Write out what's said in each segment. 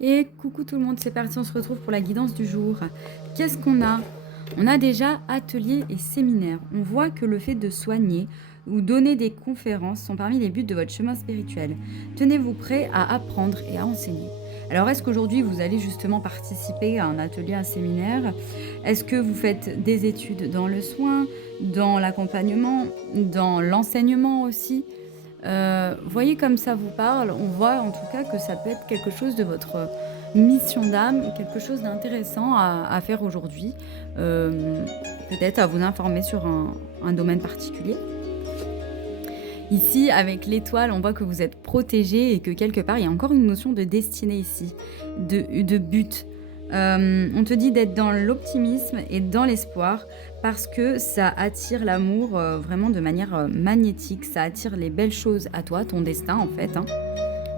Et coucou tout le monde, c'est parti, on se retrouve pour la guidance du jour. Qu'est-ce qu'on a? On a déjà ateliers et séminaires. On voit que le fait de soigner ou donner des conférences sont parmi les buts de votre chemin spirituel. Tenez-vous prêt à apprendre et à enseigner. Alors, est-ce qu'aujourd'hui vous allez justement participer à un atelier, un séminaire? Est-ce que vous faites des études dans le soin, dans l'accompagnement, dans l'enseignement aussi? Voyez comme ça vous parle, on voit en tout cas que ça peut être quelque chose de votre mission d'âme, quelque chose d'intéressant à faire aujourd'hui. Peut-être à vous informer sur un domaine particulier. Ici, avec l'étoile, on voit que vous êtes protégé et que quelque part, il y a encore une notion de destinée ici, de but. On te dit d'être dans l'optimisme et dans l'espoir parce que ça attire l'amour vraiment de manière magnétique. Ça attire les belles choses à toi, ton destin en fait, hein.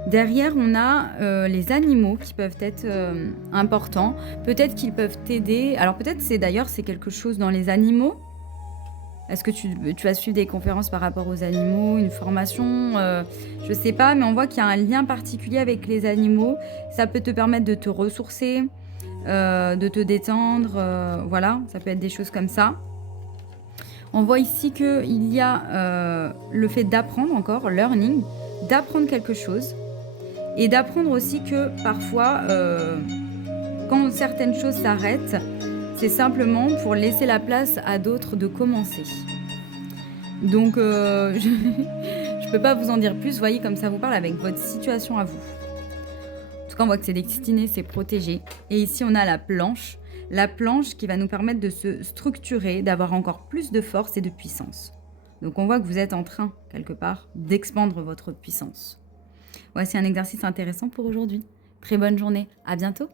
Derrière, on a les animaux qui peuvent être importants. Peut-être qu'ils peuvent t'aider. Alors peut-être c'est quelque chose dans les animaux. Est-ce que tu vas suivre des conférences par rapport aux animaux, une formation? Je sais pas, mais on voit qu'il y a un lien particulier avec les animaux. Ça peut te permettre de te ressourcer, de te détendre, voilà, ça peut être des choses comme ça. On voit ici qu'il y a le fait d'apprendre encore, learning, d'apprendre quelque chose et d'apprendre aussi que parfois, quand certaines choses s'arrêtent, c'est simplement pour laisser la place à d'autres de commencer. Donc, je ne peux pas vous en dire plus. Voyez comme ça vous parle avec votre situation à vous. En tout cas, on voit que c'est destiné, c'est protégé. Et ici, on a la planche. La planche qui va nous permettre de se structurer, d'avoir encore plus de force et de puissance. Donc, on voit que vous êtes en train, quelque part, d'expandre votre puissance. Voici un exercice intéressant pour aujourd'hui. Très bonne journée. À bientôt.